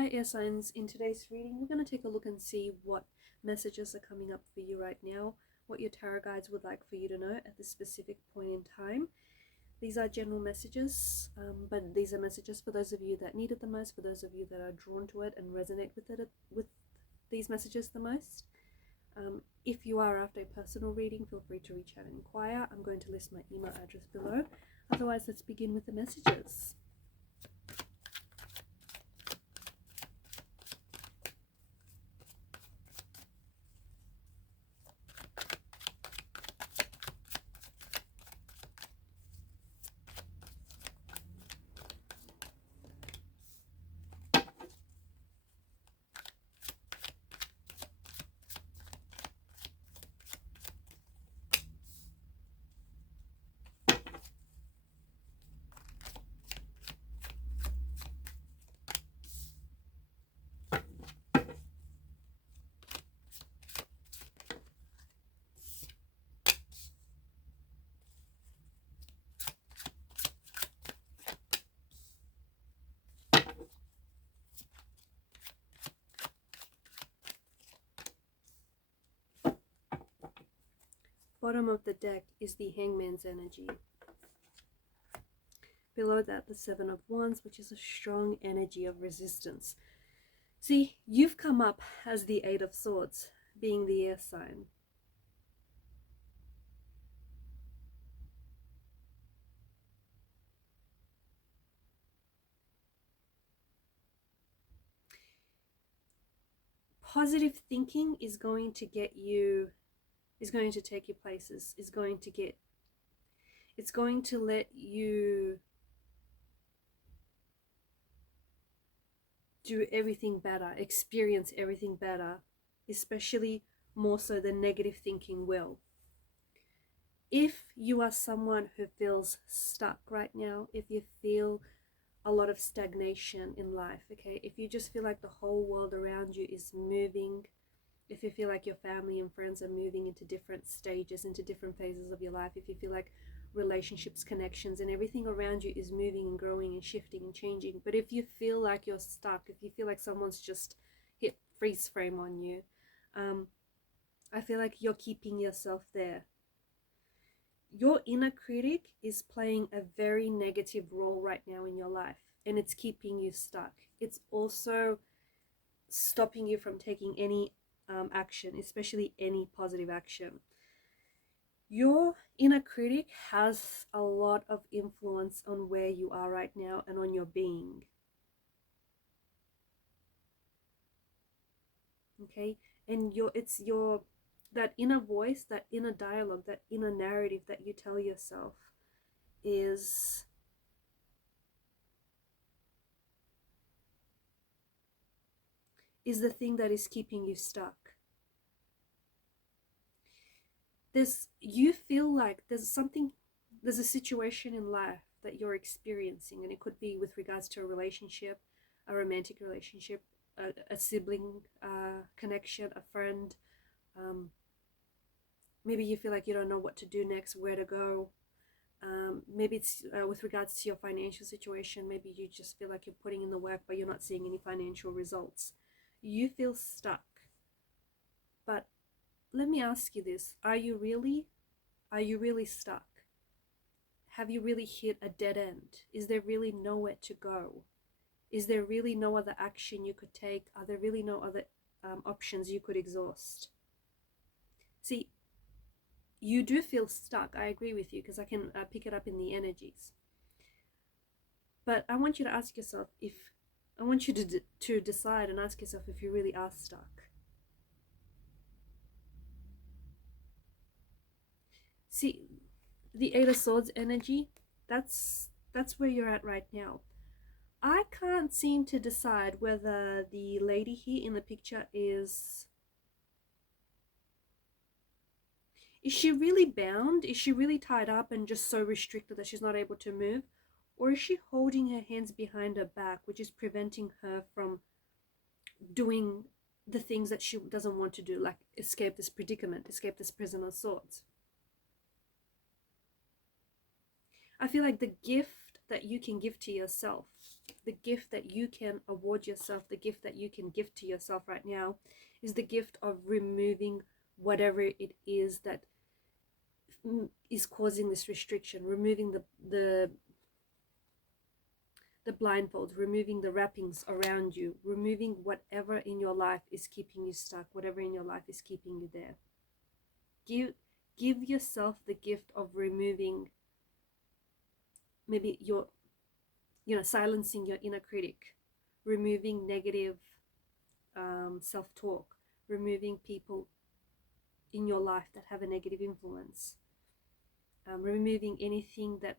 Hi air signs, in today's reading we're going to take a look and see what messages are coming up for you right now, what your tarot guides would like for you to know at this specific point in time. These are general messages, but these are messages for those of you that need it the most, for those of you that are drawn to it and resonate with these messages the most. If you are after a personal reading, feel free to reach out and inquire. I'm going to list my email address below. Otherwise, let's begin with the messages. Bottom of the deck is the Hangman's energy. Below that, the Seven of Wands, which is a strong energy of resistance. See, you've come up as the Eight of Swords, being the air sign. Positive thinking is going to get you, is going to take you places, it's going to let you do everything better, experience everything better, especially more so than negative thinking will. If you are someone who feels stuck right now, if you feel a lot of stagnation in life, okay, if you just feel like the whole world around you is moving, if you feel like your family and friends are moving into different stages, into different phases of your life, if you feel like relationships, connections, and everything around you is moving and growing and shifting and changing, but if you feel like you're stuck, if you feel like someone's just hit freeze frame on you, I feel like you're keeping yourself there. Your inner critic is playing a very negative role right now in your life, and it's keeping you stuck. It's also stopping you from taking any action, especially any positive action. Your inner critic has a lot of influence on where you are right now and on your being. Okay, and that inner voice, that inner dialogue, that inner narrative that you tell yourself is the thing that is keeping you stuck. You feel like there's a situation in life that you're experiencing, and it could be with regards to a relationship, a romantic relationship, a sibling connection, a friend. Maybe you feel like you don't know what to do next, where to go. Maybe it's with regards to your financial situation. Maybe you just feel like you're putting in the work, but you're not seeing any financial results. You feel stuck. But let me ask you this. Are you really stuck? Have you really hit a dead end? Is there really nowhere to go? Is there really no other action you could take? Are there really no other options you could exhaust? See, you do feel stuck. I agree with you, because I can pick it up in the energies. But I want you to ask yourself I want you to decide and ask yourself if you really are stuck. See, the Eight of Swords energy, that's where you're at right now. I can't seem to decide whether the lady here in the picture is she really bound? Is she really tied up and just so restricted that she's not able to move? Or is she holding her hands behind her back, which is preventing her from doing the things that she doesn't want to do, like escape this predicament, escape this prison of swords? I feel like the gift that you can give to yourself, the gift that you can award yourself, the gift that you can give to yourself right now is the gift of removing whatever it is that is causing this restriction, removing the blindfolds, removing the wrappings around you, removing whatever in your life is keeping you stuck, whatever in your life is keeping you there. Give yourself the gift of removing maybe your, silencing your inner critic, removing negative self-talk, removing people in your life that have a negative influence, removing anything that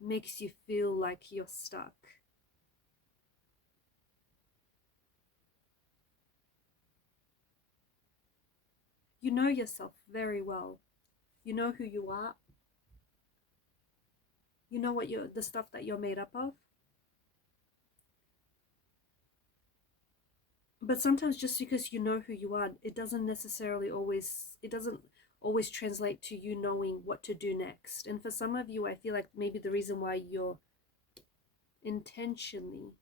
makes you feel like you're stuck. You know yourself very well. You know who you are. You know what the stuff that you're made up of. But sometimes just because you know who you are, it doesn't always translate to you knowing what to do next. And for some of you, I feel like maybe the reason why you're intentionally,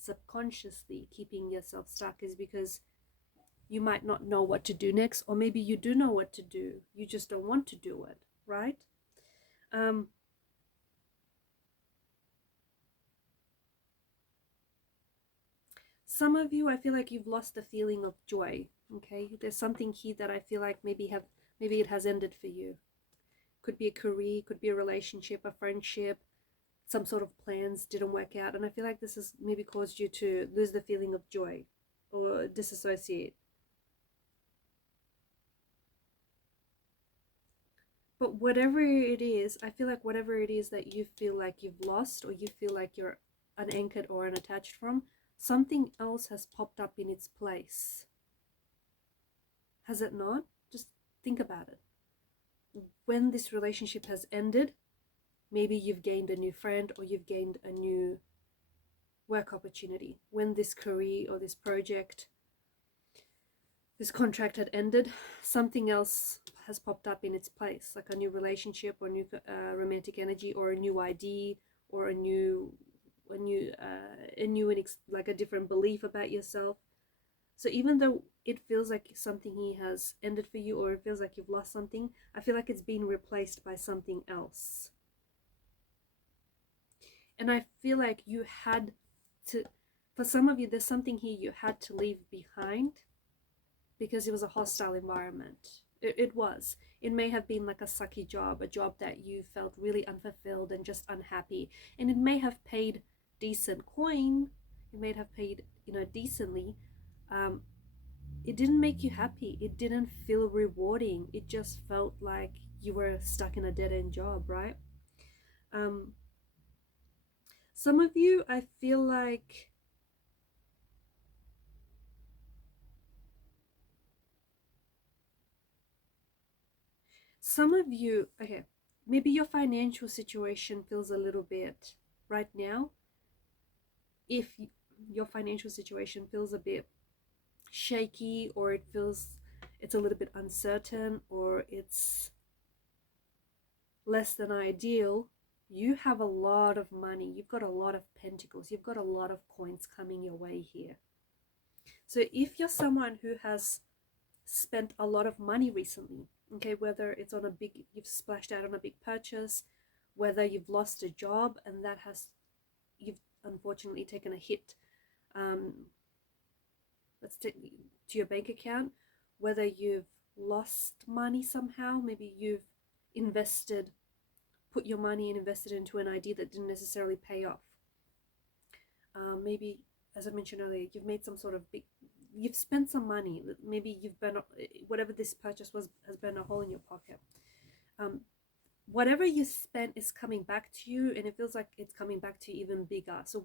subconsciously keeping yourself stuck is because you might not know what to do next, or maybe you do know what to do, you just don't want to do it, right? Some of you, I feel like you've lost the feeling of joy. Okay, there's something here that I feel like maybe it has ended for you. Could be a career, could be a relationship, a friendship, some sort of plans didn't work out, and I feel like this has maybe caused you to lose the feeling of joy or disassociate. But whatever it is, I feel like whatever it is that you feel like you've lost, or you feel like you're unanchored or unattached from, something else has popped up in its place. Has it not? Just think about it. When this relationship has ended, maybe you've gained a new friend, or you've gained a new work opportunity. When this career or this project, this contract had ended, something else has popped up in its place, like a new relationship, or new romantic energy, or a new idea, or like a different belief about yourself. So even though it feels like something here has ended for you, or it feels like you've lost something, I feel like it's been replaced by something else. And I feel like you had to, for some of you, there's something here you had to leave behind because it was a hostile environment. It was. It may have been like a sucky job, a job that you felt really unfulfilled and just unhappy. And it may have paid decent coin. It may have paid, decently. It didn't make you happy. It didn't feel rewarding. It just felt like you were stuck in a dead-end job, right? Some of you, I feel like okay, maybe your financial situation feels a little bit right now. If your financial situation feels a bit shaky, or it's a little bit uncertain, or it's less than ideal, you have a lot of money, you've got a lot of pentacles, you've got a lot of coins coming your way here. So if you're someone who has spent a lot of money recently, okay, whether it's on you've splashed out on a big purchase, whether you've lost a job and you've unfortunately taken a hit, to your bank account, whether you've lost money somehow, maybe you've put your money and invested into an idea that didn't necessarily pay off. Maybe, as I mentioned earlier, you've spent some money. Maybe whatever this purchase was has burned a hole in your pocket. Whatever you spent is coming back to you, and it feels like it's coming back to you even bigger. So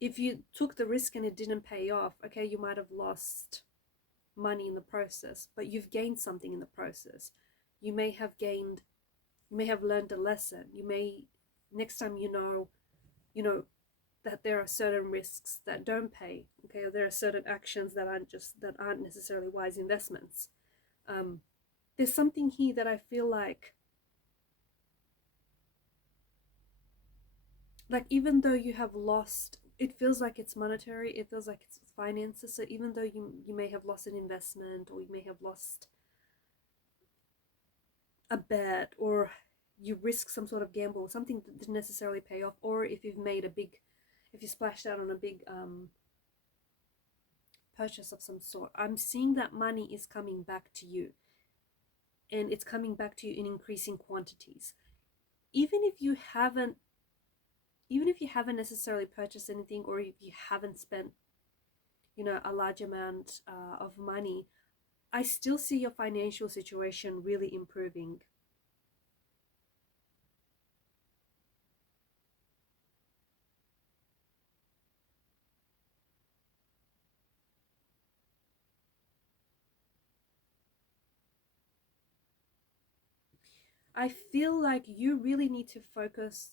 if you took the risk and it didn't pay off, okay, you might have lost money in the process, but you've gained something in the process. You may have learned a lesson. Next time you know that there are certain risks that don't pay, okay, or there are certain actions that aren't necessarily wise investments. There's something here that I feel like like, even though you have lost, it feels like it's monetary, it feels like it's finances. So even though you may have lost an investment, or you may have lost a bet, or you risk some sort of gamble, something that didn't necessarily pay off, or if you've made a big, if you splashed out on a big purchase of some sort, I'm seeing that money is coming back to you, and it's coming back to you in increasing quantities. Even if you haven't, even if you haven't necessarily purchased anything, or if you haven't spent, you know, a large amount of money, I still see your financial situation really improving. I feel like you really need to focus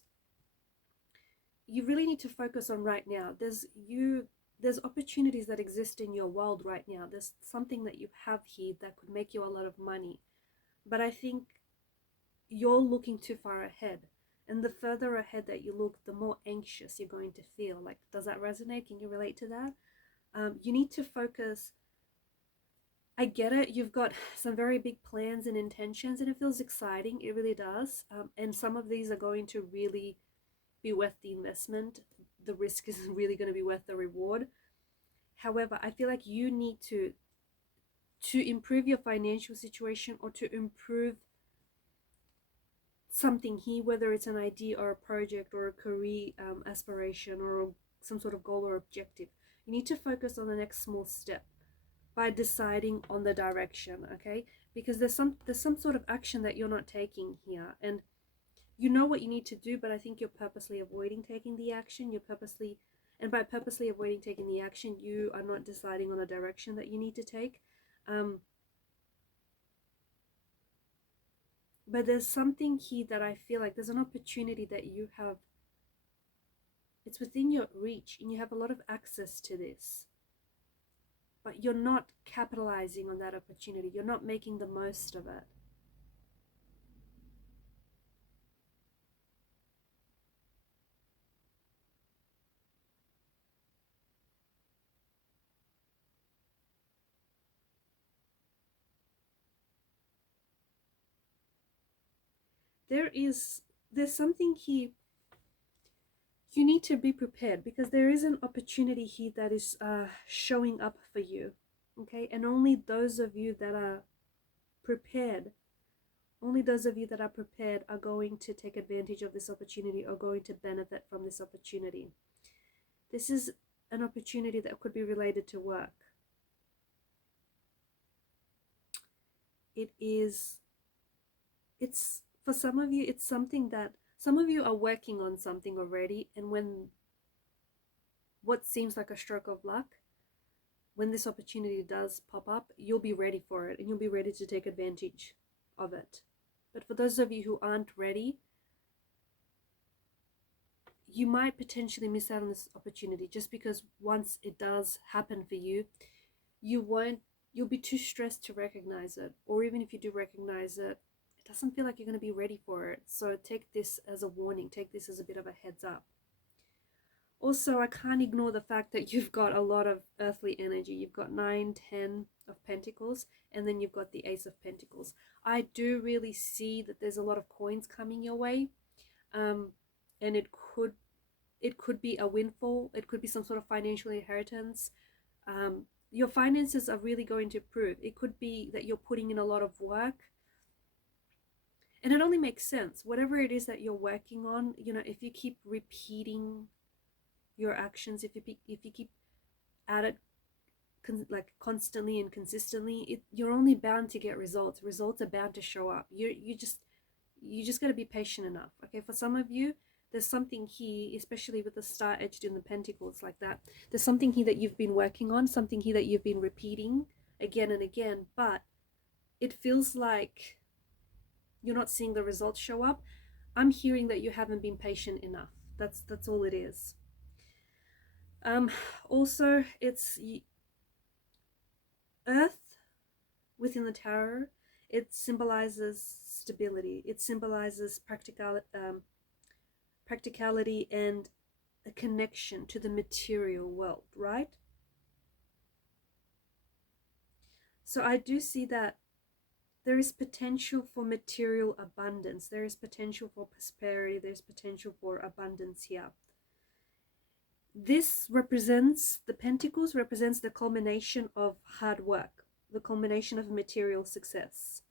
on right now. There's opportunities that exist in your world right now. There's something that you have here that could make you a lot of money. But I think you're looking too far ahead. And the further ahead that you look, the more anxious you're going to feel. Like, does that resonate? Can you relate to that? You need to focus. I get it. You've got some very big plans and intentions, and it feels exciting. It really does. And some of these are going to really be worth the investment. The risk isn't really going to be worth the reward. However, I feel like you need to improve your financial situation, or to improve something here, whether it's an idea or a project or a career aspiration, or some sort of goal or objective. You need to focus on the next small step by deciding on the direction, okay? Because there's some sort of action that you're not taking here, and you know what you need to do, but I think you're purposely avoiding taking the action. And by purposely avoiding taking the action, you are not deciding on a direction that you need to take. But there's something here that I feel like there's an opportunity that you have. It's within your reach, and you have a lot of access to this. But you're not capitalizing on that opportunity. You're not making the most of it. There is there's something here. You need to be prepared, because there is an opportunity here that is showing up for you, okay? And only those of you that are prepared, only those of you that are prepared are going to take advantage of this opportunity, or going to benefit from this opportunity. This is an opportunity that could be related to work. It's for some of you, it's something that some of you are working on something already, and when what seems like a stroke of luck, when this opportunity does pop up, you'll be ready for it, and you'll be ready to take advantage of it. But for those of you who aren't ready, you might potentially miss out on this opportunity, just because once it does happen for you, you'll be too stressed to recognize it. Or even if you do recognize it, it doesn't feel like you're going to be ready for it. So take this as a warning, take this as a bit of a heads up. Also, I can't ignore the fact that you've got a lot of earthly energy. You've got 9, 10 of Pentacles, and then you've got the Ace of Pentacles. I do really see that there's a lot of coins coming your way, and it could be a windfall. It could be some sort of financial inheritance. Your finances are really going to improve. It could be that you're putting in a lot of work, and it only makes sense. Whatever it is that you're working on, you know, if you keep repeating your actions, if you keep at it like constantly and consistently, you're only bound to get results. Results are bound to show up. You just got to be patient enough. Okay, for some of you, there's something here, especially with the star edged in the pentacles like that. There's something here that you've been working on, something here that you've been repeating again and again, but it feels like you're not seeing the results show up. I'm hearing that you haven't been patient enough. That's all it is. Also, it's Earth within the tarot. It symbolizes stability. It symbolizes practicality and a connection to the material world, right? So I do see that there is potential for material abundance. There is potential for prosperity. There's potential for abundance here. This represents, the Pentacles represents the culmination of hard work, the culmination of material success.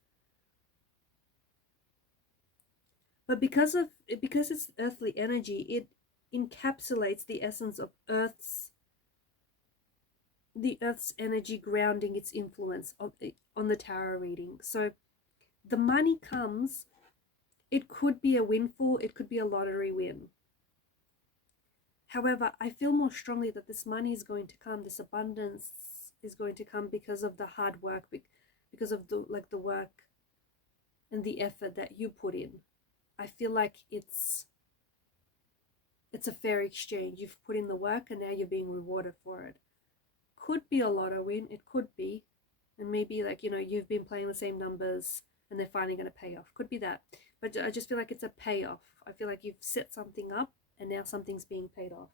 But because it's earthly energy, it encapsulates the essence of the Earth's energy, grounding its influence on the tarot reading. So the money comes, it could be a windfall, it could be a lottery win. However, I feel more strongly that this money is going to come, this abundance is going to come because of the hard work, because of the work and the effort that you put in. I feel like it's a fair exchange. You've put in the work and now you're being rewarded for it. Could be a lotto win, it could be. And maybe you've been playing the same numbers and they're finally going to pay off. Could be that. But I just feel like it's a payoff. I feel like you've set something up and now something's being paid off.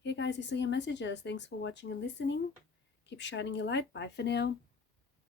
Okay guys, these are your messages. Thanks for watching and listening. Keep shining your light. Bye for now.